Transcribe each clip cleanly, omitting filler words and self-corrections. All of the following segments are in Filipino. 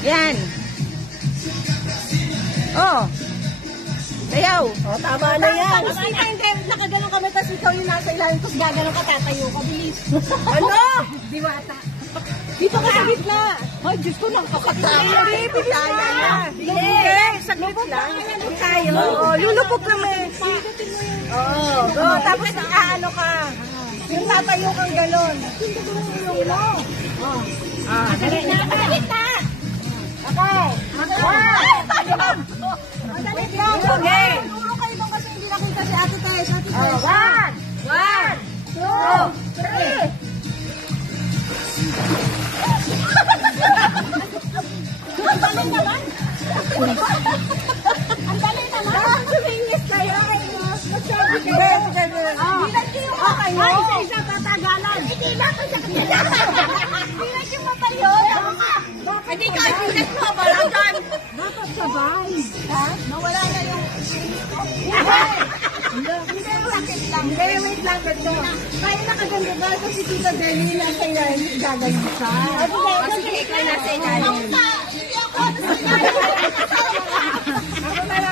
Yan. Oh. Sayaw. Oh, tama na yan. Hindi, nakaganon kami, tapos ikaw yung nasa ilalim, tapos gaganon ka, tatayo ka, bilis. Ano? Diwata. Dito ka sa gitna. Ay, Diyos ko, nakakatawa. Hindi, bilis na. Hindi, saglit lang. Tayo. Oo, lulupok kami. Oo, go. Tapos aano ka. Yung tatayo kang ganon. Yung mo. Ah, dali na. Kita. Okay. Wait lang. Okay. Turo kayo doon kasi hindi nakita si Ate Tess. Ate Tess. 1, 2, 3. Ang dali naman. Ang dali naman. Sumingit kayo. Magsabi kayo. Bilang kayo kayo. Ay, isa-isa tatagalan. Hindi lang ko sa kanila. Bilang yung matayo. Hindi ka bilang mo. Balagan. Dapat sabay. Ha? Nawala na yung... Hindi, sakit lang. Hindi, wait lang. Kaya nakaganda ba? Kasi Tita Denny nasa ilalim. Gagaling siya. Sige, ikaw nasa ilalim.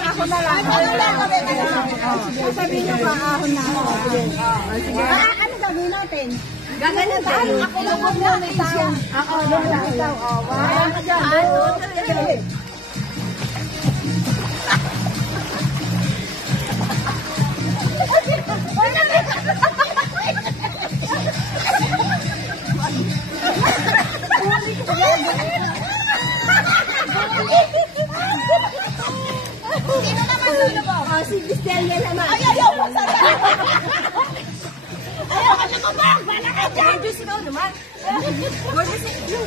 Ako na lang. Sabihin niyo pa, ahon na ako. Sige. Ano gagawin natin? Gaganon tayo. Ako lang ako na itaw. Ako lang na itaw. Sino naman sulo mo? Si Cristelia naman. Ayaw! Ayaw ka na kumang! Bala ka dyan! Gorgeous ikaw naman. Gorgeous ikaw.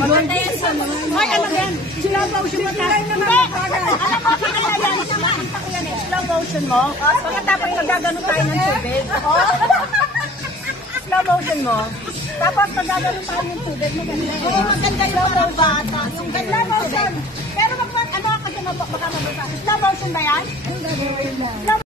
Maganda yan sa naman. Ay, alam yan. Slow motion mo tayo naman. Alam mo, kinaya yan. Nakakita ko yan eh. Slow motion mo. Pagkatapos magagano tayo ng tubig. Slow motion mo. Tapos magagano tayo ng tubig. Maganda. Oo, maganda yung parang bata. Yung slow motion. Pero ano kasi baka mabasa. Slow motion ba yan? Ang gagawin mo.